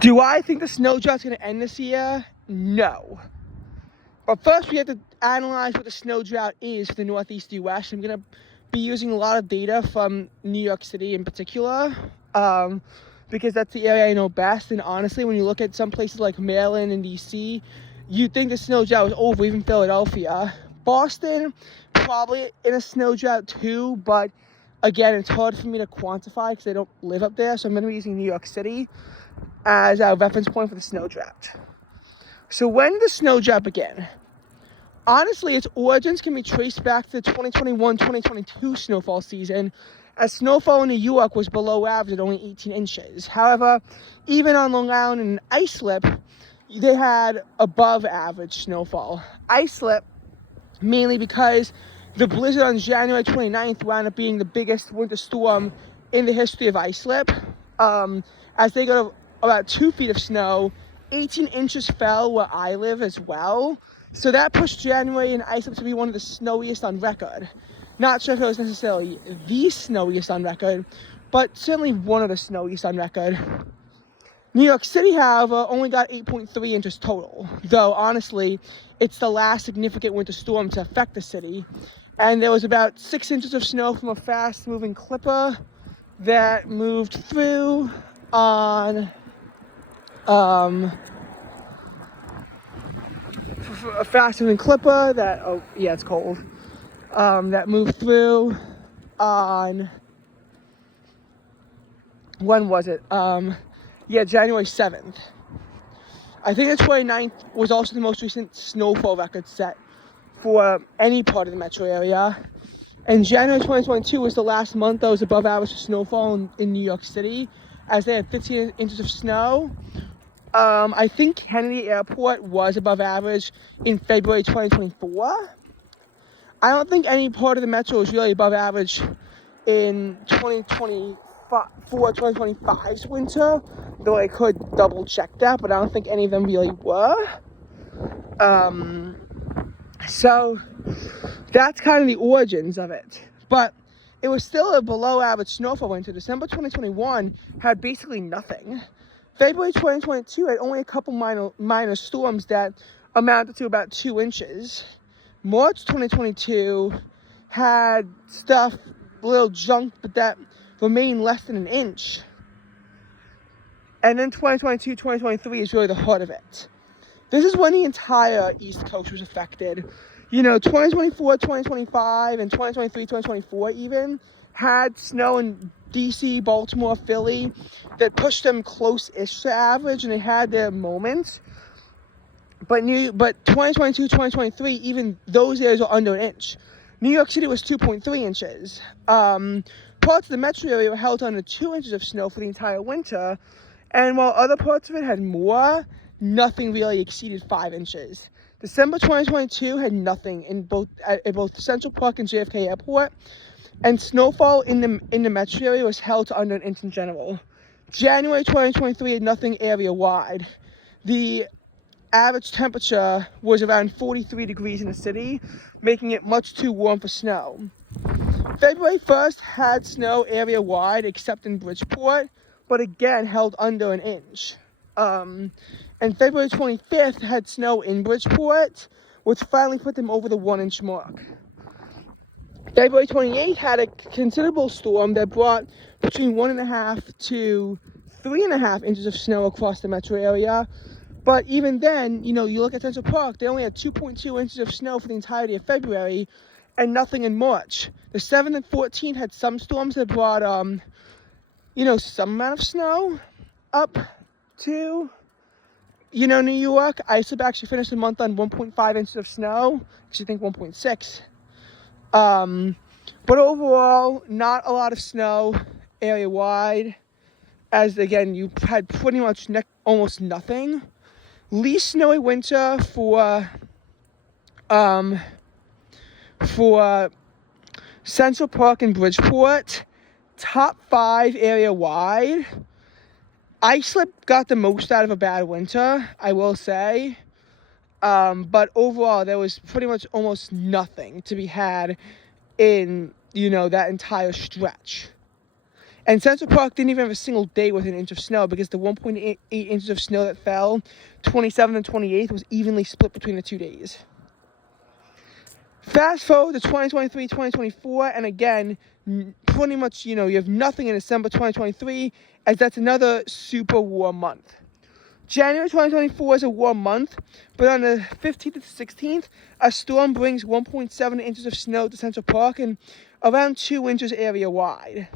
Do I think the snow drought's going to end this year? No. But first, we have to analyze what the snow drought is for the Northeast U.S. I'm going to be using a lot of data from New York City in particular, because that's the area I know best. And honestly, when you look at some places like Maryland and D.C., you'd think the snow drought was over, even Philadelphia. Boston, probably in a snow drought too, but again, it's hard for me to quantify because I don't live up there, so I'm going to be using New York City as our reference point for the snow drought. So when did the snow drought begin? Honestly, its origins can be traced back to the 2021-2022 snowfall season, as snowfall in New York was below average at only 18 inches. However, even on Long Island and Islip, they had above average snowfall. Islip, mainly because the blizzard on January 29th wound up being the biggest winter storm in the history of Islip, as they got about 2 feet of snow. 18 inches fell where I live as well. So that pushed January in Islip to be one of the snowiest on record. Not sure if it was necessarily the snowiest on record, but certainly one of the snowiest on record. New York City, however, only got 8.3 inches total, though honestly, it's the last significant winter storm to affect the city. And there was about 6 inches of snow from a fast-moving clipper that moved through on a fast-moving clipper that, oh yeah, it's cold, that moved through on, when was it? January 7th. I think the 29th was also the most recent snowfall record set for any part of the metro area. And January 2022 was the last month that was above average for snowfall in New York City, as they had 15 inches of snow. I think Kennedy Airport was above average in February 2024. I don't think any part of the metro was really above average in 2025's winter, though I could double check that, but I don't think any of them really were. So that's kind of the origins of it. But it was still a below average snowfall winter. December 2021 had basically nothing. February 2022 had only a couple minor storms that amounted to about 2 inches. March 2022 had stuff, little junk, but that remained less than an inch. And then 2022, 2023 is really the heart of it. This is when the entire East Coast was affected. 2024, 2025, and 2023, 2024 even had snow in DC, Baltimore, Philly that pushed them close-ish to average, and they had their moments. But 2022, 2023, even those areas were under an inch. New York City was 2.3 inches. Parts of the metro area were held under 2 inches of snow for the entire winter, and while other parts of it had more, nothing really exceeded 5 inches. December 2022 had nothing in both Central Park and JFK Airport, and snowfall in the metro area was held to under an inch in general. January 2023 had nothing area-wide. The average temperature was around 43 degrees in the city, making it much too warm for snow. February 1st had snow area-wide, except in Bridgeport, but again held under an inch. And February 25th had snow in Bridgeport, which finally put them over the 1 inch mark. February 28th had a considerable storm that brought between 1.5 to 3.5 inches of snow across the metro area. But even then, you look at Central Park, they only had 2.2 inches of snow for the entirety of February and nothing in March. The 7th and 14th had some storms that brought, some amount of snow up to, New York. Islip actually finished the month on 1.5 inches of snow. Actually, I think 1.6. But overall, not a lot of snow area-wide, as again, you had pretty much almost nothing. Least snowy winter for Central Park and Bridgeport. Top 5 area-wide. Islip got the most out of a bad winter, I will say. But overall, there was pretty much almost nothing to be had in, that entire stretch. And Central Park didn't even have a single day with an inch of snow because the 1.8 inches of snow that fell 27th and 28th was evenly split between the 2 days. Fast forward to 2023, 2024, and again, pretty much, you have nothing in December 2023, as that's another super warm month. January 2024 is a warm month, but on the 15th to 16th, a storm brings 1.7 inches of snow to Central Park and around 2 inches area-wide.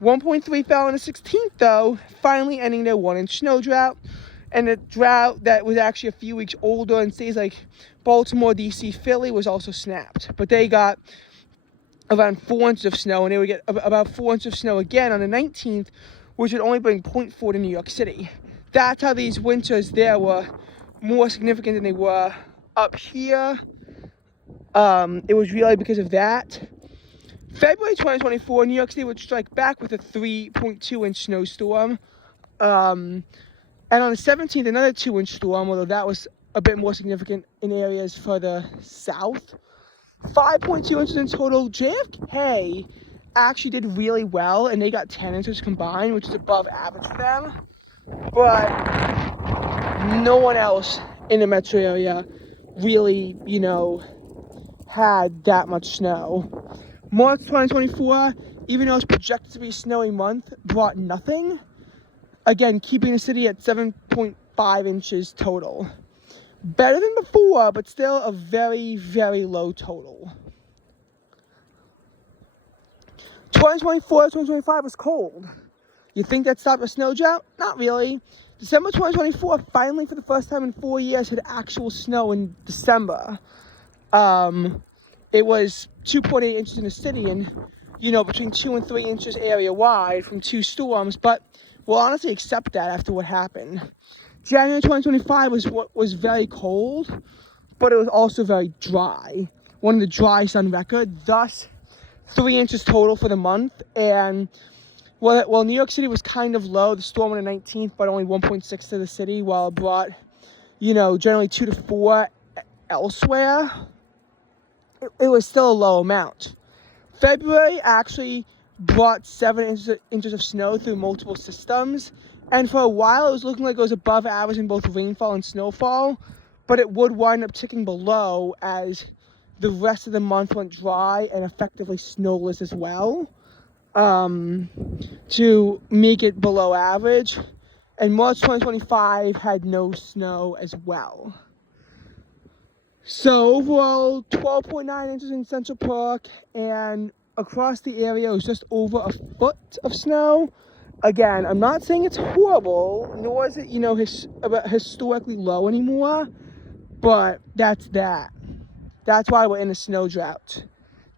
1.3 fell on the 16th, though, finally ending their 1-inch snow drought. And the drought that was actually a few weeks older in states like Baltimore, D.C., Philly was also snapped. But they got around 4 inches of snow, and they would get about 4 inches of snow again on the 19th, which would only bring 0.4 to New York City. That's how these winters there were more significant than they were up here. It was really because of that. February 2024, New York City would strike back with a 3.2-inch snowstorm. And on the 17th, another 2-inch storm, although that was a bit more significant in areas further south. 5.2 inches in total. JFK actually did really well, and they got 10 inches combined, which is above average for them. But no one else in the metro area really, had that much snow. March 2024, even though it's projected to be a snowy month, brought nothing. Again, keeping the city at 7.5 inches total. Better than before, but still a very, very low total. 2024, 2025 was cold. You think that stopped a snow drought? Not really. December 2024, finally for the first time in 4 years, had actual snow in December. It was 2.8 inches in the city and, between 2 and 3 inches area-wide from 2 storms, but we'll honestly accept that after what happened. January 2025 was very cold, but it was also very dry. One of the driest on record, thus 3 inches total for the month. And while New York City was kind of low, the storm on the 19th, but only 1.6 to the city, while it brought, generally 2 to 4 elsewhere, it was still a low amount. February actually brought 7 inches of snow through multiple systems, and for a while it was looking like it was above average in both rainfall and snowfall, but it would wind up ticking below as the rest of the month went dry and effectively snowless as well, to make it below average. And March 2025 had no snow as well. So overall, 12.9 inches in Central Park, and across the area it was just over a foot of snow. Again, I'm not saying it's horrible, nor is it, historically low anymore, but that's that. That's why we're in a snow drought.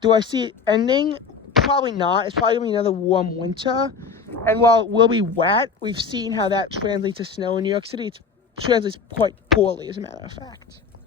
Do I see it ending? Probably not. It's probably going to be another warm winter. And while it will be wet, we've seen how that translates to snow in New York City. It translates quite poorly, as a matter of fact.